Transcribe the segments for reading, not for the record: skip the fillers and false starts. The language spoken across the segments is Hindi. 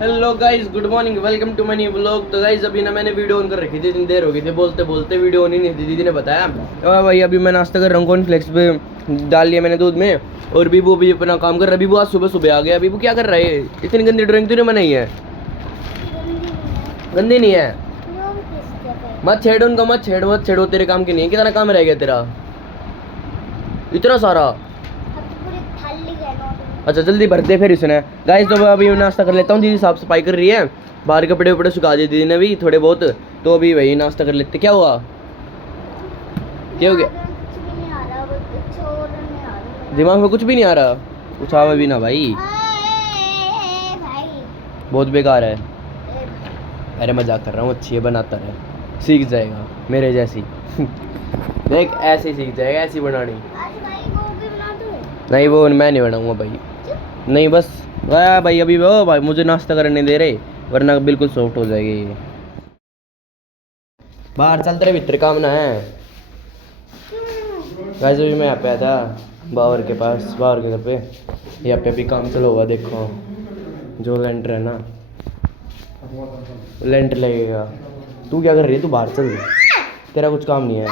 Hello guys, good morning, welcome to my new vlog. तो गाइस अभी ना मैंने वीडियो ऑन कर रखी थी, इतनी देर हो गई थी बोलते बोलते, वीडियो ऑन ही नहीं थी। दीदी ने बताया तो भाई अभी मैं नाश्ता कर रहा हूँ, कॉर्नफ्लेक्स पे डाल लिया मैंने दूध में। और बीबू अभी अपना काम कर रहा है। बीबू आज सुबह सुबह आ गया। बीबू क्या कर रहा है? इतनी गंदी ड्राइंग तूने बनाई है। गंदी नहीं है, मत छेड़ उनको, मत छेड़ो, तेरे काम की नहीं है। कितना काम रह गया तेरा? इतना सारा? अच्छा जल्दी भर दे फिर इसने। गाइस तो अभी मैं नाश्ता कर लेता हूँ। दीदी साफ सफाई कर रही है, बाहर कपड़े वपड़े सुखा दिए दीदी ने भी थोड़े बहुत। तो अभी वही नाश्ता कर लेते। क्या हुआ, क्या हो गया? दिमाग में कुछ भी नहीं आ रहा? कुछ आवा भी ना भाई, बहुत बेकार है। अरे मजाक कर रहा हूँ, अच्छी है, बनाता रहे, सीख जाएगा मेरे जैसी। देख ऐसे ही सीख जाएगा, ऐसी बनानी। नहीं वो मैं नहीं बनाऊंगा भाई, नहीं बस गया भाई। अभी वो भाई मुझे नाश्ता करने दे रहे, वरना बिल्कुल सॉफ्ट हो जाएगी ये। बाहर चलते रहे, भीतर काम ना है। वैसे भी मैं यहाँ पे आया था बावर के पास, बावर के घर पे। यहाँ पे अभी काम चला हुआ, देखो जो लेंटर है ना, लेंटर लगेगा। तू क्या कर रही है? तू बाहर चल, तेरा कुछ काम नहीं है।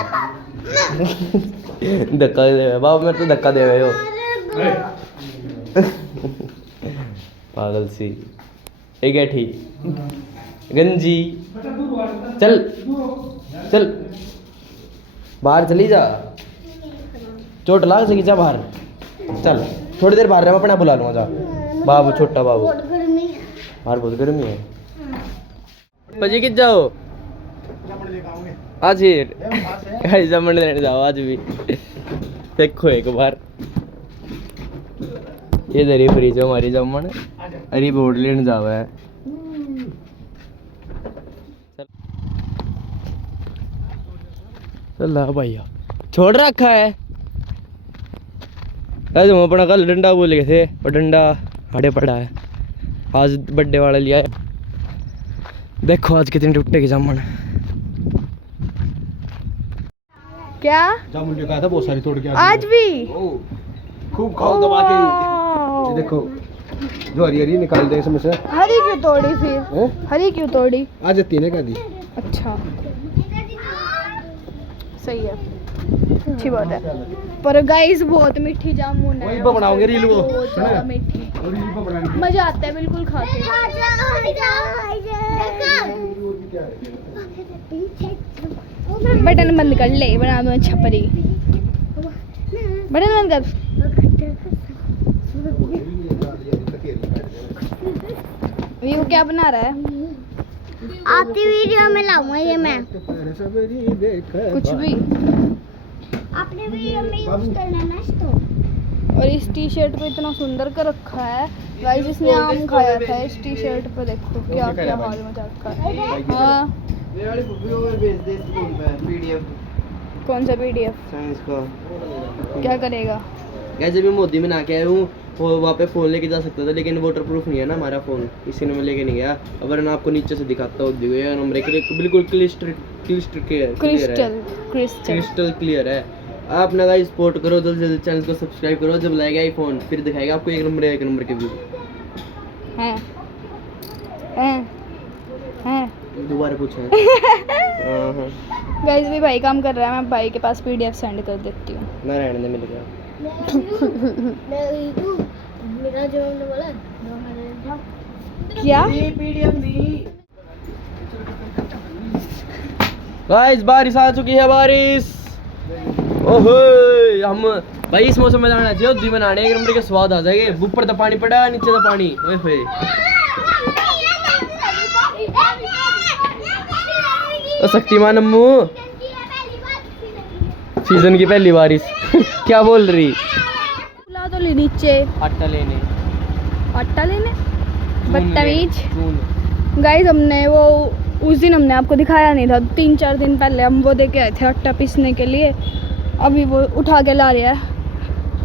धक्का दे बाबा, मैं तो धक्का दे रहे हो। पागल सी एक है ठीक गंजी। चल चल बाहर चली जा, चोट लाग सकी, जा बाहर चल। थोड़ी देर बाहर रह, मैं अपना बुला लूँगा। जा बाबू, छोटा बाबू, बाहर बहुत गर्मी है। पजी कित जाओ आज ही जमन लेने जाओ आज भी। देखो एक बार इधर ही फ्रिज हमारी जमन, अरे बोर्ड लेने जावा है। चल भैया छोड़ रखा है। आज हम अपना कल डंडा बोल गए थे, और डंडा हड़े पड़ा है, आज बर्थडे वाला लिया है। देखो आज कितनी टूटेगी जामुन। क्या जामुन जो कहा था बहुत सारी तोड़ के आज भी खूब खाओ दबा के। ये देखो जो हरी हरी निकाल दे इसमें से। हरी क्यों तोड़ी फिर? हरी क्यों तोड़ी? आज तीन का दी। अच्छा सही है, अच्छी बात है। पर गाइस बहुत मीठी जामुन है, बनाओगे रील वो, बहुत ज्यादा मीठी, मजा आता है बिल्कुल खा के। बटन बंद कर ले, बना दो अच्छा परी। बटन बंद कर। ये वो क्या बना रहा है? आती वीडियो में लाऊंगा ये मैं, कुछ भी अपने वीडियो में यूज करना ना इसको। और इस टी शर्ट पे इतना सुंदर कर रखा है गाइस, जिसने आम खाया था इस टी शर्ट पे देखो क्या क्या हाल मचा रखा है। हाँ कौन सा पीडीएफ? साइंस का। क्या करेगा? कैसे भी मोदी में ना के आया हूँ, वहाँ पे फ़ोन लेके जा सकता था, लेकिन वाटर प्रूफ नहीं है ना हमारा फ़ोन, इसी ने मैं लेके नहीं गया। अगर मैं आपको नीचे से दिखाता हूँ, नंबर बिल्कुल क्रिस्टल क्लियर है। आप ना गाइस सपोर्ट करो, जल्द से जल्द चैनल को सब्सक्राइब करो। जब लाएगा आईफोन फिर दिखाएगा आपको एक नंबर के व्यू हैं हैं दोबारा पूछो। गाइस भी भाई काम कर रहा है, मैं भाई के पास पीडीएफ सेंड कर देती हूँ। ना रहने दे, मिल गया। मेरा जो हमने बोला क्या गाइस बारिश आ चुकी है, बारिश। ओहो हम भाई इस मौसम में जाना चाहिए, दूध बनाने एक नंबर के स्वाद आ जाएंगे। ऊपर तो पानी पड़ा, नीचे तो पानी। ओए होए तो शक्तिमान अम्मू, सीजन की पहली बारिश। क्या बोल रही? ला तो ले नीचे आटा लेने, बदतमीज। गाइस हमने वो उस दिन हमने आपको दिखाया नहीं था, 3-4 दिन पहले हम वो दे के आए थे आटा पीसने के लिए। अभी वो उठा के ला रहा है,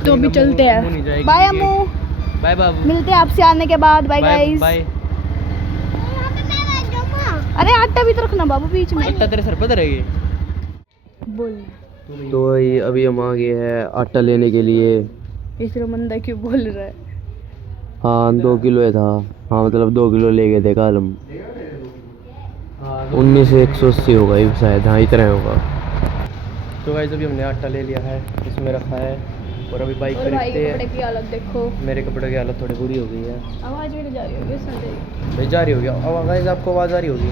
तो अभी चलते हैं। बाय अम्मू, बाय बाबू, मिलते हैं आपसे आने के बाद। Bye guys. बाय। अरे आटा भी तो रखना बाबू बीच में। आटा तेरे सर पर रहेगी। बोल तो अभी हम आ गए हैं आटा लेने के लिए। इतना मंदा क्यों बोल रहा है? हाँ 2 किलो है था। हाँ मतलब 2 किलो ले गए थे कल हम। 1980 होगा ये शायद, हाँ इतना ही होगा। तो गाइस अभी हमने आटा ले लिया है, इसमें रखा है और अभी बाइक और पे भाई रखते कपड़े हैं। की हालत देखो, मेरे कपड़े की हालत थोड़ी बुरी हो गई है। आवाज़ भी नहीं जा रही होगी संजय। भाई जा रही होगी अब गाइस, आपको आवाज़ आ रही होगी।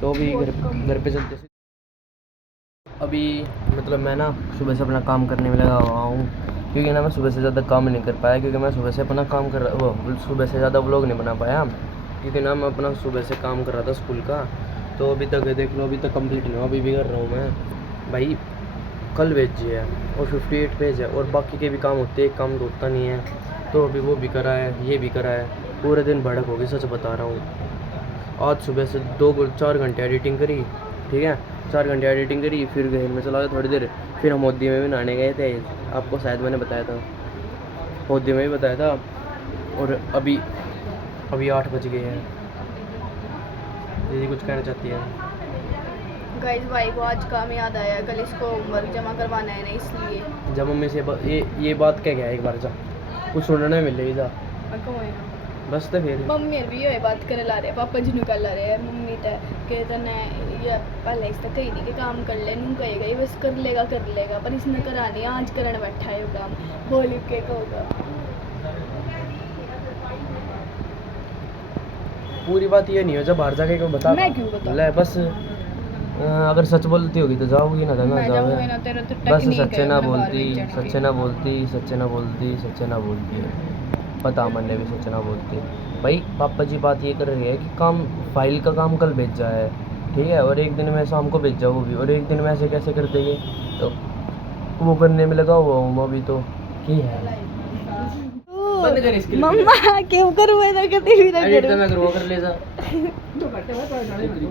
तो अभी बहुत कम। घर पे चलते। अभी मतलब मैं ना सुबह से अपना काम करने में लगा हुआ हूँ, क्योंकि ना मैं सुबह से ज़्यादा काम नहीं कर पाया, क्योंकि मैं सुबह से अपना काम कर वो सुबह से ज़्यादा व्लॉग नहीं बना पाया, क्योंकि ना मैं अपना सुबह से काम कर रहा था स्कूल का। तो अभी तक देख लो, अभी तक कंप्लीट नहीं हुआ, अभी भी कर रहा हूँ मैं भाई। कल भेजी है और 58 पेज है और बाकी के भी काम होते हैं, काम तो होता नहीं है। तो अभी वो भी करा है, ये भी करा है, पूरे दिन भड़क होगी, सच बता रहा हूँ। आज सुबह से 4 घंटे एडिटिंग करी, ठीक है, 4 घंटे एडिटिंग करी, फिर घर में चला गया थोड़ी देर, फिर हम होदी में भी नहाने गए थे, आपको शायद मैंने बताया था, होदी में भी बताया था। और अभी 8 बज गए हैं। दीदी कुछ कहना चाहती है? गाइस भाई को आज काम याद आया, कल इसको होमवर्क जमा करवाना है ना, इसलिए। जब मम्मी से ये बात कह गया एक बार, जा कुछ सुनने मिलेगी जा, बस तो फिर मम्मी भी ये बात करे ला रहे, पापा जी निकल ला रहे हैं, मम्मी तो कहते न ये पहले इस तक कही नहीं कि काम कर ले, नू कहेगा ये बस कर लेगा, पर इसने करा नहीं, आज करने बैठा है वो काम, बोल के होगा। पूरी बात ये नहीं हो, जब बाहर जाके को बता। मैं क्यों बताऊं? ले बस अगर सच बोलती होगी तो जाओगी ना, मैं जाओगे जाऊंगी ना, तेरा तो बस। टेक्निक सच्चे है, ना मैं बाहर बोलती, भी चढ़ूंगी। सच्चे ना बोलती, सच्चे ना बोलती, सच्चे ना बोलती, पता मैंने भी सच्चे ना बोलती। भाई पापा जी बात ये कर रही है कि काम फाइल का काम कल भेजा है, ठीक है, और एक दिन में शाम को भेजा वो भी, और एक दिन में ऐसे कैसे कर देंगे? तो वो करने में लगा हुआ हूँ अभी तो। की है बंद कर इसकी मम्मा क्यों करूँ मैं, करती भी ना एडिट तो करूँ। मैं करवा कर ले जा।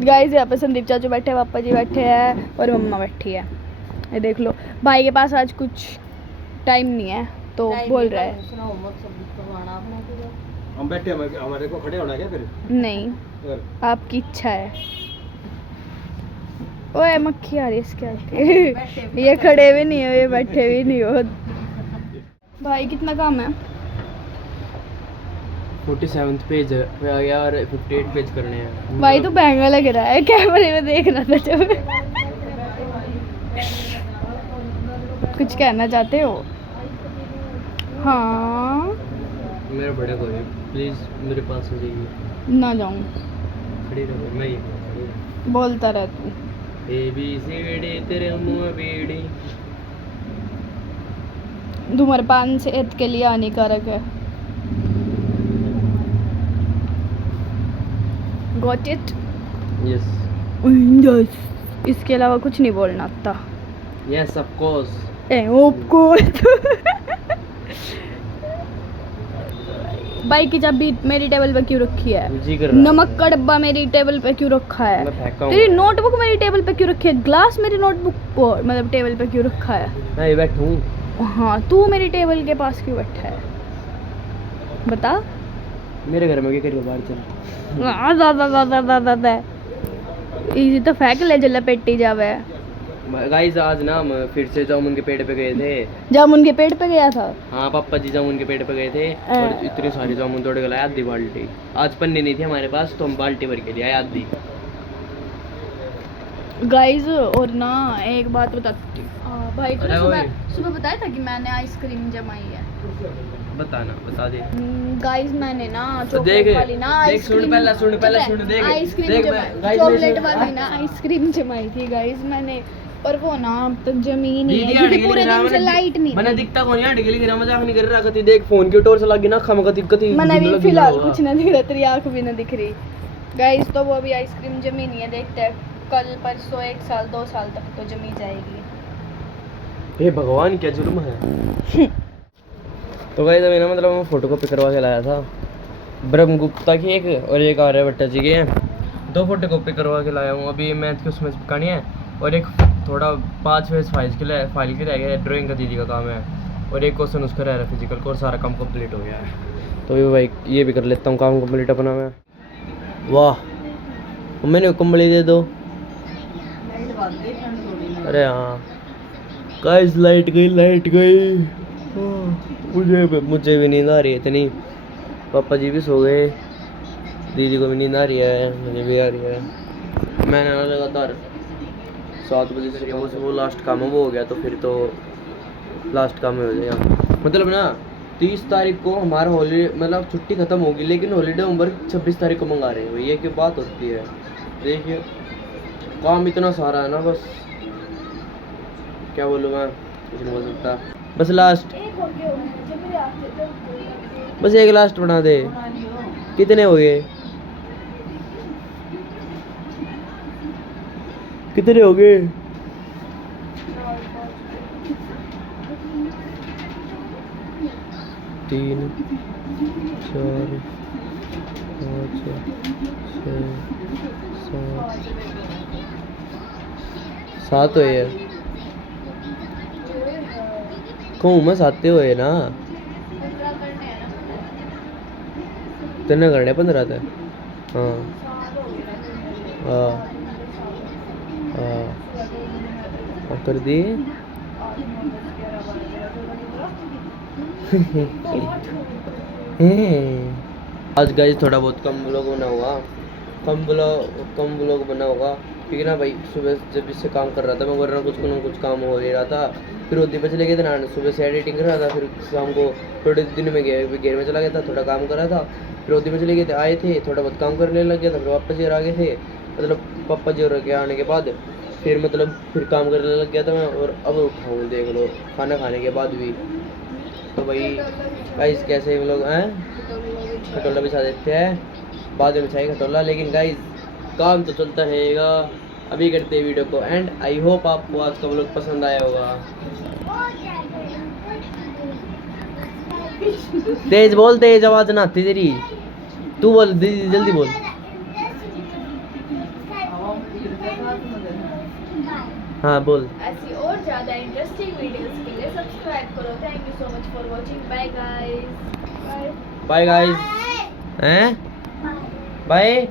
गाइस यहाँ पे संदीप चाचू बैठे हैं, पापा जी बैठे हैं और मम्मा बैठी है। ये देख लो, भाई के पास आज कुछ टाइम नहीं है तो बोल रहा है हम बैठे, हमारे को खड़े होना क्या फिर? नहीं, आपकी इच्छा है। ओए मक्खी आ रही है इसके आगे। ये खड़े भी नहीं हो, ये बैठे भी नहीं हो। भाई कितना काम है? 47 पेज है यार, 58 पेज करने हैं भाई तो महंगा लग रहा है, कैमरे में देख रहा था जब। कुछ कहना चाहते हो? हाँ मेरा बड़ा कोई प्लीज मेरे पास हो जाइए, ना जाऊँ, खड़ी रहो, मैं ये खड़ी रहो। बोलता रह तू। ABCD तेरे मुँह बीड़ी। धूम्रपान सेहत के लिए हानिकारक है। Got it? Yes Yes. इसके अलावा कुछ नहीं बोलना था। Yes of course. भाई की चाबी मेरी टेबल पे क्यों रखी है? जी कर रहा है। नमक का डब्बा मेरी टेबल पे क्यों रखा है? मैं फेंका तेरी हूँ। नोटबुक मेरी टेबल पे क्यों रखी है? ग्लास मेरी नोटबुक पर मतलब टेबल पे क्यों रखा है? मैं ये बैठूँ। हाँ तू मेरी टेबल के पास क्यों बैठा है? बता। मेरे घर में क्या करियो, बाहर चल। इजी तो फेंक ले जल्ला पेटी जावे। गाइस आज ना हम फिर से जामुन के पेड़ पे गए थे। जामुन के पेड़ पे गया था? हाँ पापा जी जामुन के पेड़ पे गए थे और इतनी सारी जामुन तोड़ के लाए, आधी बाल्टी। आज पन्नी नहीं थी हमारे पास तो हम बाल्टी भर के लिए आए, आधी। गाइस और ना एक बात बताती हूँ, भाई को अरे ओए। सुबह बताया था कि मैंने आइसक्रीम जमाई है। बताना, बता दे। गाइस मैंने ना तो चॉकलेट देख, वाली ना देख, सुन आइसक्रीम, पहला, सुन पहला, सुन, देख, आइसक्रीम देख, जमाई, guys, चॉकलेट मैं- वाली ना आइसक्रीम जमाई थी गाइस मैंने, पर वो ना तो जमीन ही दीदी है क्योंकि अड़के पूरे लिख रहा, दिन से मैंने- लाइट नहीं मैंने थी। दिखता कौन है, अड़के लिख रहा, मजाक नहीं कर रहा। कति देख फोन की टॉर्च लगी ना, खम कति कति मैंने धुंधला भी फिलहाल धुंधला कुछ ना दिख रहा, तेरी आंख भी ना दिख रही। गाइस तो वो अभी आइसक्रीम जमी नहीं है, देखते हैं कल परसों 1 साल 2 साल तक तो जमी जाएगी। हे भगवान क्या जुर्म है। तो गाइस अभी ना मतलब मैं फोटो कॉपी करवा के लाया था, ब्रह्मगुप्ता की एक और एक आर्यभट्ट जी की है, 2 फोटो कॉपी करवा के लाया हूँ। अभी मैथ की उसमें चिपकानी है और एक थोड़ा 5 पेज फाइल की रह गया है, ड्राइंग का दीदी का काम है, और एक क्वेश्चन उसका रह रहा है फिजिकल का, और सारा काम कंप्लीट हो गया है। तो ये भाई ये भी कर लेता हूँ काम कंप्लीट अपना मैं। वाह मैंने कंबली दे दो। अरे हाँ गाइस लाइट गई, मुझे भी नींद आ रही है इतनी। पापा जी भी सो गए, दीदी को भी नींद आ रही है, मुझे भी आ रही है। मैंने ना लगातार 7 बजे से वो लास्ट काम है वो हो गया तो फिर तो लास्ट काम में हो जाएगा। मतलब ना 30 तारीख को हमारा हॉलीडे मतलब छुट्टी ख़त्म होगी, लेकिन हॉलीडे होमवर्क 26 तारीख को मंगा रहे हैं। ये क्या बात होती है। देखिए काम इतना सारा है ना, बस क्या बोलूँ मैं, कुछ नहीं बोल सकता। बस लास्ट, बस एक लास्ट बना दे। कितने हो गए, कितने हो गए? तीन, 4, 5, 6, 7 हुए है। कहूँ मैं 7 हुए ना, तेने करने 15 थे। हाँ हाँ हाँ कर दी। आज गाइस थोड़ा बहुत कम व्लॉग बना होगा, कम व्लॉग बना होगा क्योंकि ना भाई सुबह जब इससे काम कर रहा था मैं, वरना कुछ काम हो ही रहा था। फिर उद्दी पे चले गए थे ना, सुबह से एडिटिंग कर रहा था, फिर शाम को थोड़े दिन में घेर में चला गया था, थोड़ा काम कर रहा था। फिर उद्दी पे चले गए थे, आए थे, थोड़ा बहुत काम करने लग गया था, फिर वापस जी आ गए थे। मतलब पापा जी और के आने के बाद फिर काम करने लग गया था मैं, और अब उठा हूँ देख लो खाना खाने के बाद भी। तो गाइस कैसे हम लोग हैं, खटोला बिछा देते हैं, बाद में बिछाएगा खटोला, लेकिन गाइस काम तो चलता रहेगा। अभी करते हैं वीडियो को एंड। आई होप आपको आज का व्लॉग पसंद आया होगा। तेज बोल, तेज आवाज ना आती तेरी, तू बोल जल्दी बोल। हाँ बोल। ऐसी और ज़्यादा इंटरेस्टिंग वीडियोस के लिए सब्सक्राइब करो। Thank you so much for watching. Bye guys. Bye guys. हैं बाय।